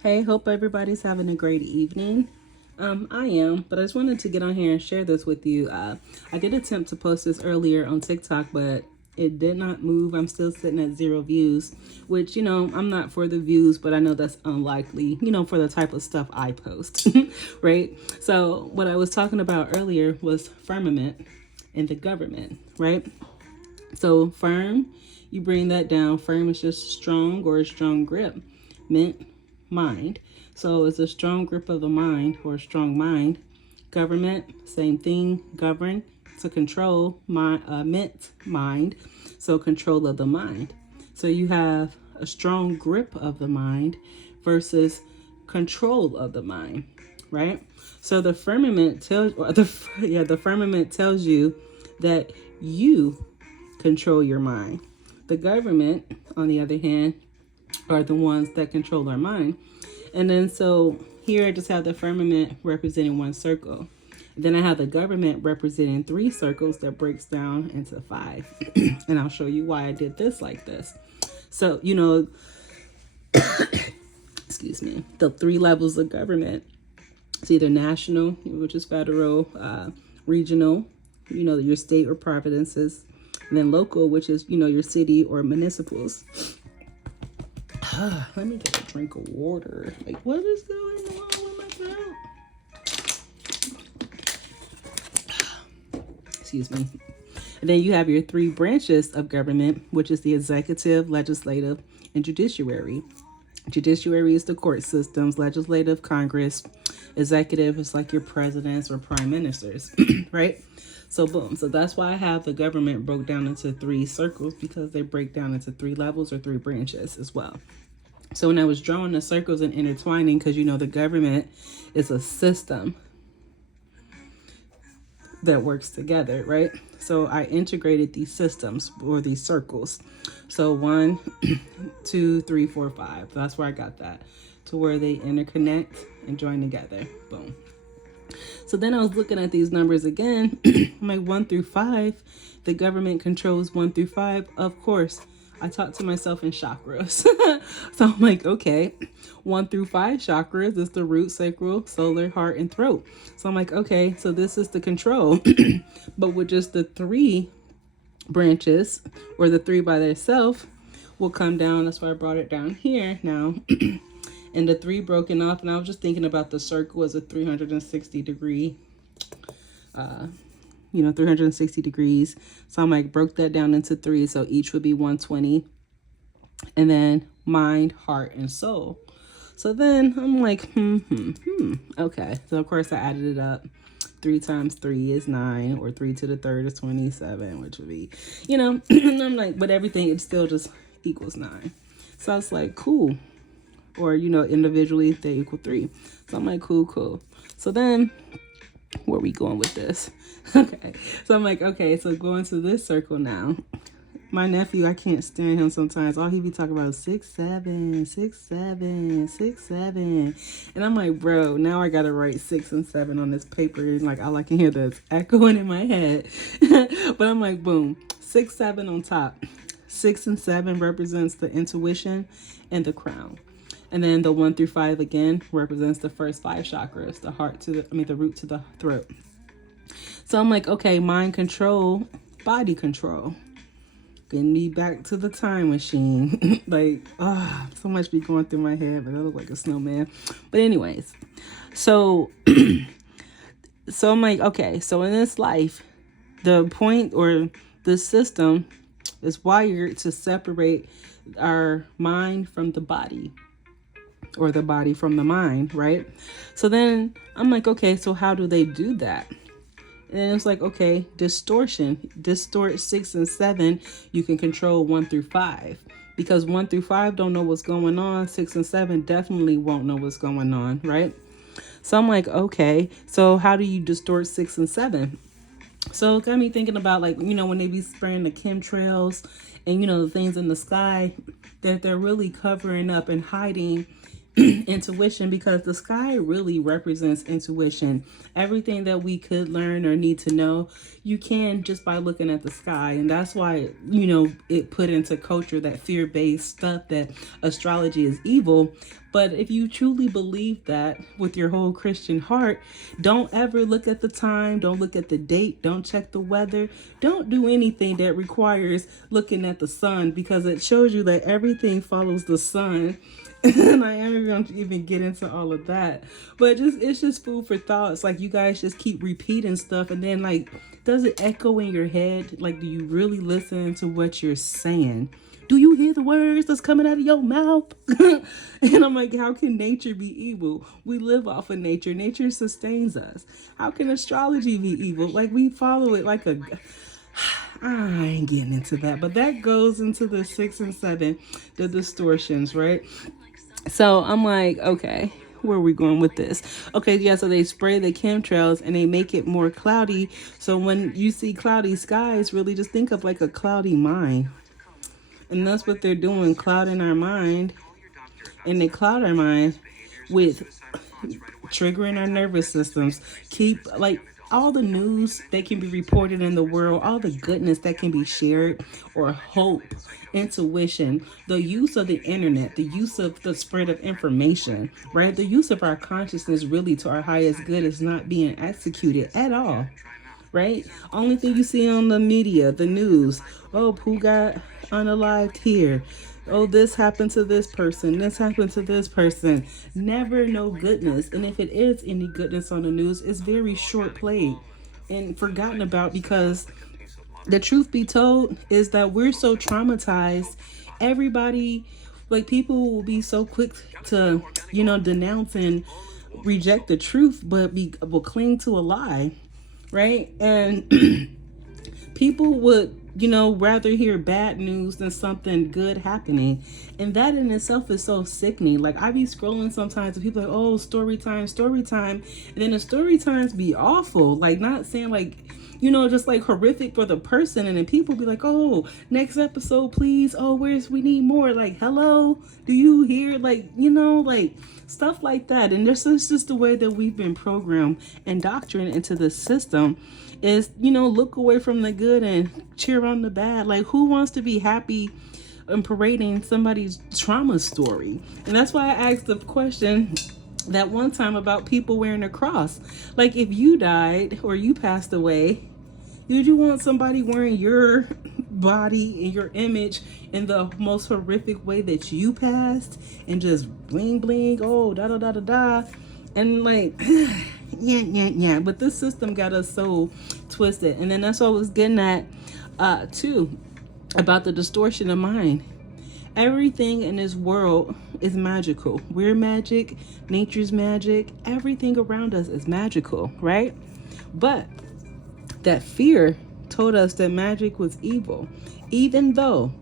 Hey, hope everybody's having a great evening. I am, but I just wanted to get on here and share this with you. I did attempt to post this earlier on TikTok, but it did not move. I'm still sitting at 0 views, which, I'm not for the views, but I know that's unlikely, for the type of stuff I post, right? So what I was talking about earlier was firmament and the government, right? So firm, you bring that down. Firm is just strong or a strong grip. Mint, mind. So it's a strong grip of the mind or a strong mind. Government, same thing. Govern, to control. Mint, mind. So control of the mind. So you have a strong grip of the mind versus control of the mind, right? So the firmament tells, the firmament tells you that you control your mind. The government, on the other hand, are the ones that control our mind. And then so here I just have the firmament representing one circle. Then I have the government representing 3 circles that breaks down into 5. And I'll show you why I did this like this. So, excuse me, the 3 levels of government. It's either national, which is federal, regional, your state or provinces, and then local, which is, your city or municipals. Let me get a drink of water. Like, what is going on with my throat? Excuse me. And then you have your 3 branches of government, which is the executive, legislative, and judiciary. Judiciary is the court systems, legislative, Congress, executive is like your presidents or prime ministers, right? So boom. So that's why I have the government broke down into 3 circles, because they break down into 3 levels or 3 branches as well. So when I was drawing the circles and intertwining, because the government is a system that works together, right? So I integrated these systems or these circles. So 1, 2, 3, 4, 5. That's where I got that, to where they interconnect and join together. Boom. So then I was looking at these numbers again. I'm like 1 through 5. The government controls 1 through 5. Of course, I talk to myself in chakras. So I'm like, okay, 1 through 5 chakras is the root, sacral, solar, heart, and throat. So I'm like, okay, so this is the control. But with just the 3 branches, or the 3 by themselves, will come down. That's why I brought it down here now. And the 3 broken off, and I was just thinking about the circle as a 360 degree, 360 degrees. So I'm like, broke that down into 3, so each would be 120. And then mind, heart, and soul. So then I'm like, okay. So of course I added it up. 3 times 3 is 9, or 3 to the 3rd is 27, which would be, and I'm like, but everything, it still just equals 9. So I was like, cool. Or, individually they equal 3. So I'm like, cool. So then where are we going with this? Okay. So I'm like, okay, so going to this circle now. My nephew, I can't stand him sometimes. All he be talking about is 6, 7, 6, 7, 6, 7. And I'm like, bro, now I got to write 6 and 7 on this paper. And like, all I can hear this echoing in my head. But I'm like, boom, 6, 7 on top. 6 and 7 represents the intuition and the crown. And then the 1 through 5 again represents the first 5 chakras, the heart to the root to the throat. So I'm like, okay, mind control, body control. Getting me back to the time machine. Like, so much be going through my head, but I look like a snowman. But anyways, so I'm like, okay, so in this life, the point or the system is wired to separate our mind from the body, or the body from the mind, right? So then I'm like, okay, so how do they do that? And it's like, okay, distortion. Distort 6 and 7, you can control 1 through 5. Because 1 through 5 don't know what's going on. 6 and 7 definitely won't know what's going on, right? So I'm like, okay, so how do you distort 6 and 7? So it got me thinking about, like, when they be spraying the chemtrails and, the things in the sky, that they're really covering up and hiding intuition, because the sky really represents intuition. Everything that we could learn or need to know, you can just by looking at the sky. And that's why, it put into culture that fear-based stuff, that astrology is evil. But if you truly believe that with your whole Christian heart, don't ever look at the time, don't look at the date, don't check the weather, don't do anything that requires looking at the sun, because it shows you that everything follows the sun. And I am going to even get into all of that, but it's just food for thought. It's like you guys just keep repeating stuff, and then like, does it echo in your head? Like, do you really listen to what you're saying? Do you hear the words that's coming out of your mouth? And I'm like, how can nature be evil? We live off of nature. Nature sustains us. How can astrology be evil? Like, we follow it like a... I ain't getting into that, but that goes into the 6 and 7, the distortions, right? So I'm like, okay, where are we going with this? Okay, yeah, so they spray the chemtrails and they make it more cloudy. So when you see cloudy skies, really just think of like a cloudy mind. And that's what they're doing, clouding our mind. And they cloud our mind with triggering our nervous systems. Keep, like, all the news that can be reported in the world, all the goodness that can be shared, or hope, intuition, the use of the internet, the use of the spread of information, right? The use of our consciousness really to our highest good is not being executed at all, right? Only thing you see on the media, the news, oh, who got unalived here? Oh, this happened to this person. This happened to this person. Never no goodness. And if it is any goodness on the news, it's very short played and forgotten about, because the truth be told is that we're so traumatized. Everybody, like, people will be so quick to, denounce and reject the truth, but will cling to a lie, right? And people would, rather hear bad news than something good happening. And that in itself is so sickening. Like, I be scrolling sometimes and people are like, oh, story time. And then the story times be awful. Like, not saying like, just like horrific for the person. And then people be like, oh, next episode, please. Oh, we need more. Like, hello, do you hear? Like, like stuff like that. And this is just the way that we've been programmed, indoctrinated into the system. Is, look away from the good and cheer on the bad. Like, who wants to be happy and parading somebody's trauma story? And that's why I asked the question that one time about people wearing a cross. Like, if you died or you passed away, did you want somebody wearing your body and your image in the most horrific way that you passed, and just bling bling, oh, da da da da da, and like yeah, but this system got us so twisted. And then that's what I was getting at too, about the distortion of mind. Everything in this world is magical. We're magic, nature's magic, everything around us is magical, right? But that fear told us that magic was evil, even though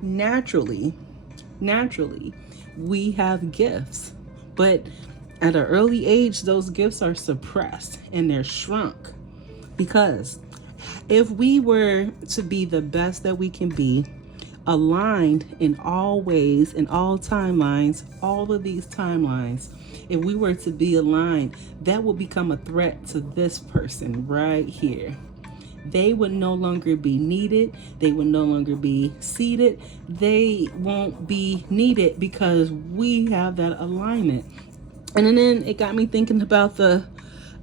naturally we have gifts. But at an early age, those gifts are suppressed and they're shrunk. Because if we were to be the best that we can be, aligned in all ways, in all timelines, all of these timelines, if we were to be aligned, that will become a threat to this person right here. They would no longer be needed. They would no longer be seated. They won't be needed because we have that alignment. And then it got me thinking about the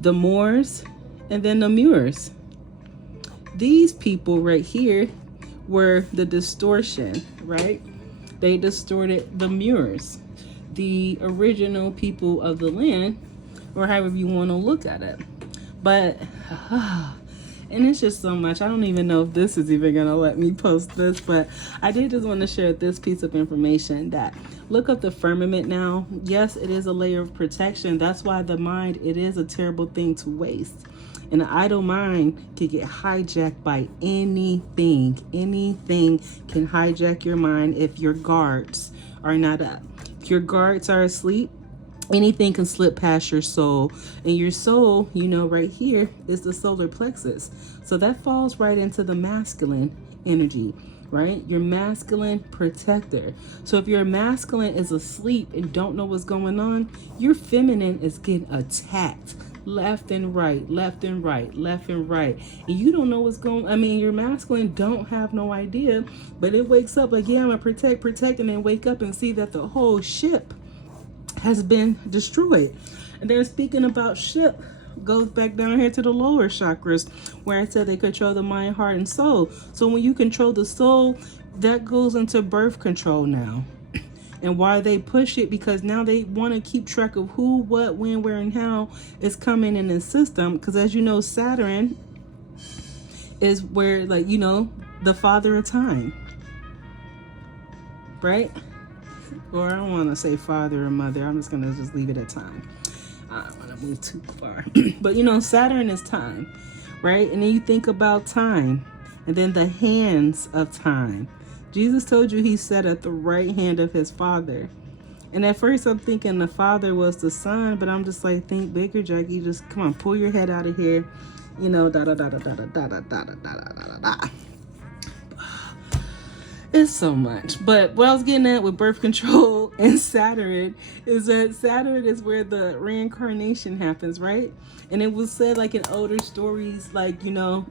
Moors and then the Moors. These people right here were the distortion, right? They distorted the Moors, the original people of the land, or however you want to look at it. But and it's just so much. I don't even know if this is even gonna let me post this, but I did just want to share this piece of information, that look up the firmament now. Yes, it is a layer of protection. That's why the mind, it is a terrible thing to waste. And an idle mind can get hijacked by anything. Anything can hijack your mind if your guards are not up. If your guards are asleep, anything can slip past your soul. And your soul, right here is the solar plexus. So that falls right into the masculine energy. right? Your masculine protector. So if your masculine is asleep and don't know what's going on, your feminine is getting attacked left and right, left and right, left and right. And you don't know what's going on. I mean, your masculine don't have no idea, but it wakes up like, yeah, I'm gonna protect, and then wake up and see that the whole ship has been destroyed. And then speaking about ship, goes back down here to the lower chakras where I said they control the mind, heart, and soul. So when you control the soul, that goes into birth control now. And why they push it, because now they want to keep track of who, what, when, where, and how is coming in the system. Because as you know, Saturn is where, like, you know, the father of time, right? Or I don't want to say father or mother. I'm just going to just leave it at time. I don't want to move too far. But, you know, Saturn is time, right? And then you think about time and then the hands of time. Jesus told you he sat at the right hand of his father. And at first I'm thinking the father was the son, but I'm just like, think bigger, Jackie. Just come on, pull your head out of here. You know, da da da da da da da da da da da da da. It's so much. But what I was getting at with birth control and Saturn is that Saturn is where the reincarnation happens, right? And it was said like in older stories, like, you know,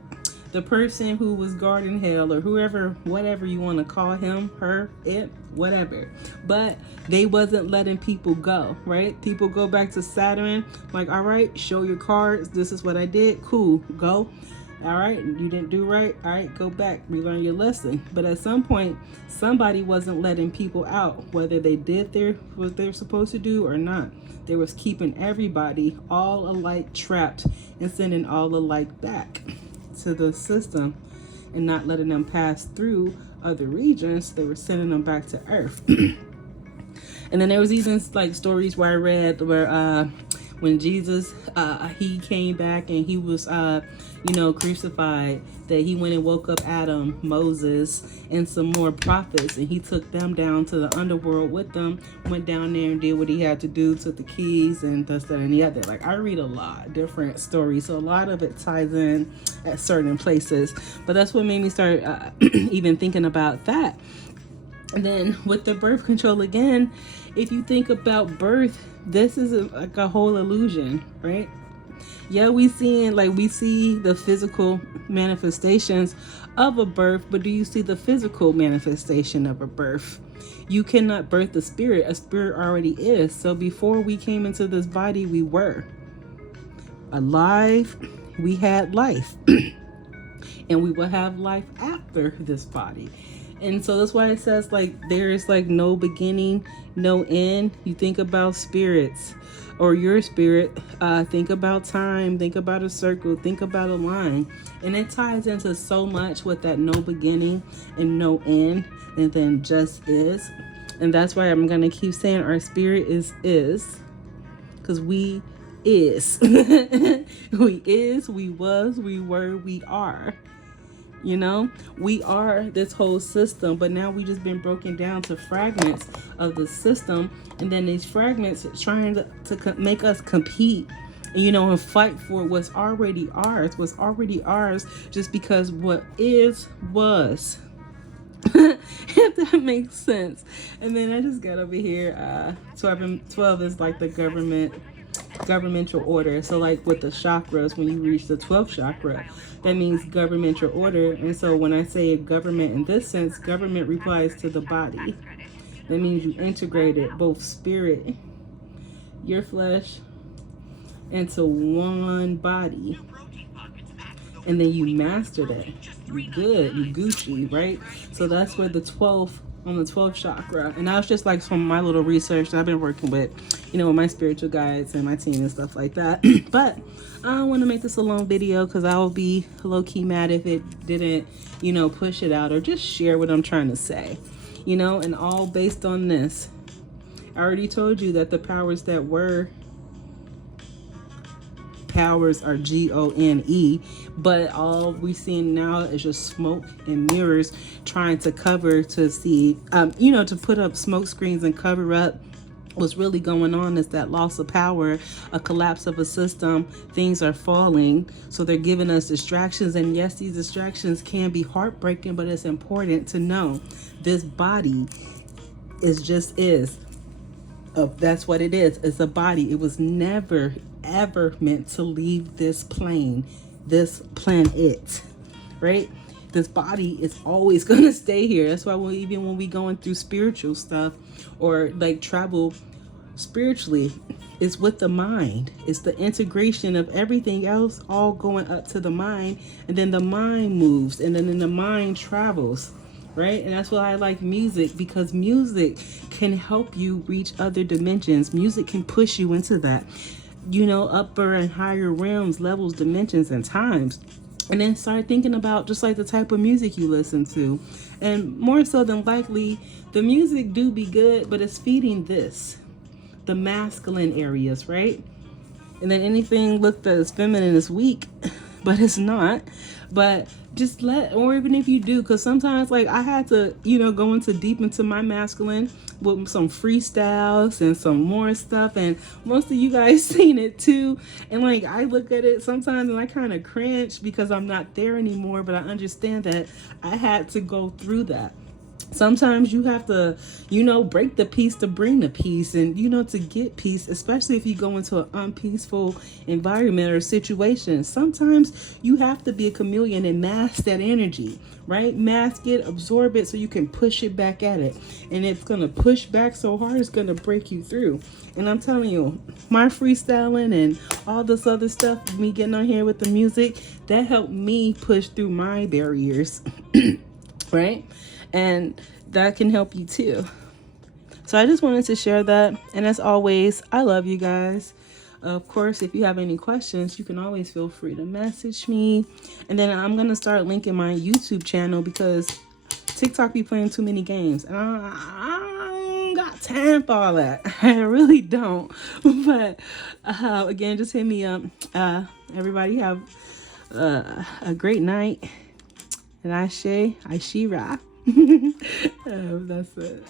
the person who was guarding hell or whoever, whatever you want to call him, her, it, whatever. But they wasn't letting people go, right? People go back to Saturn, like, all right, show your cards. This is what I did. Cool, go. All right, you didn't do right. All right, go back, relearn your lesson. But at some point, somebody wasn't letting people out, whether they did what they were supposed to do or not. They was keeping everybody all alike trapped and sending all alike back to the system and not letting them pass through other regions. They were sending them back to Earth. And then there was even like stories where I read where when Jesus he came back and he was you know, crucified, that he went and woke up Adam, Moses, and some more prophets, and he took them down to the underworld with them, went down there and did what he had to do, took the keys and this, that, and the other. Like, I read a lot of different stories, so a lot of it ties in at certain places, but that's what made me start even thinking about that. And then with the birth control again, if you think about birth, this is like a whole illusion, right? Yeah, we see the physical manifestations of a birth, but do you see the physical manifestation of a birth? You cannot birth a spirit. A spirit already is. So before we came into this body, we were alive. We had life. And we will have life after this body. And so that's why it says like there is like no beginning, no end. You think about spirits or your spirit, think about time, think about a circle, think about a line. And it ties into so much with that no beginning and no end, and then just is. And that's why I'm going to keep saying our spirit is, because we is. We is, we was, we were, we are. You know, we are this whole system, but now we just been broken down to fragments of the system, and then these fragments are trying to make us compete, you know, and fight for what's already ours, just because what is was. If that makes sense. And then I just got over here 12 is like the governmental order. So like with the chakras, when you reach the 12th chakra, that means governmental order. And so when I say government in this sense, government applies to the body. That means you integrated both spirit, your flesh, into one body. And then you mastered it. You good, you Gucci, right? So that's where the 12th, on the 12th chakra. And that was just like from my little research that I've been working with, you know, with my spiritual guides and my team and stuff like that. But I don't want to make this a long video because I will be low-key mad if it didn't, you know, push it out or just share what I'm trying to say, you know, and all based on this. I already told you that the powers that were, powers are G-O-N-E, but all we see now is just smoke and mirrors trying to cover to see, you know, to put up smoke screens and cover up what's really going on is that loss of power, a collapse of a system, things are falling. So they're giving us distractions. And yes, these distractions can be heartbreaking, but it's important to know this body is. That's what it is. It's a body. It was never, ever meant to leave this plane, this planet, right? This body is always going to stay here. That's why even when we going through spiritual stuff or like travel spiritually, it's with the mind. It's the integration of everything else all going up to the mind, and then the mind moves, and then the mind travels, right? And that's why I like music, because music can help you reach other dimensions. Music can push you into that, upper and higher realms, levels, dimensions, and times. And then start thinking about just like the type of music you listen to. And more so than likely, the music do be good, but it's feeding the masculine areas, right? And then anything looked as feminine is weak, but it's not. But just or even if you do, because sometimes like I had to, go deep into my masculine with some freestyles and some more stuff, and most of you guys seen it too. And like I look at it sometimes and I kind of cringe because I'm not there anymore, but I understand that I had to go through that. Sometimes you have to, break the peace to bring the peace, and, to get peace, especially if you go into an unpeaceful environment or situation. Sometimes you have to be a chameleon and mask that energy, right? Mask it, absorb it so you can push it back at it. And it's going to push back so hard, it's going to break you through. And I'm telling you, my freestyling and all this other stuff, me getting on here with the music, that helped me push through my barriers, right? And that can help you too. So I just wanted to share that. And as always, I love you guys. Of course, if you have any questions, you can always feel free to message me. And then I'm going to start linking my YouTube channel, because TikTok be playing too many games. And I ain't got time for all that. I really don't. But again, just hit me up. Everybody have a great night. And Aishira. That's it.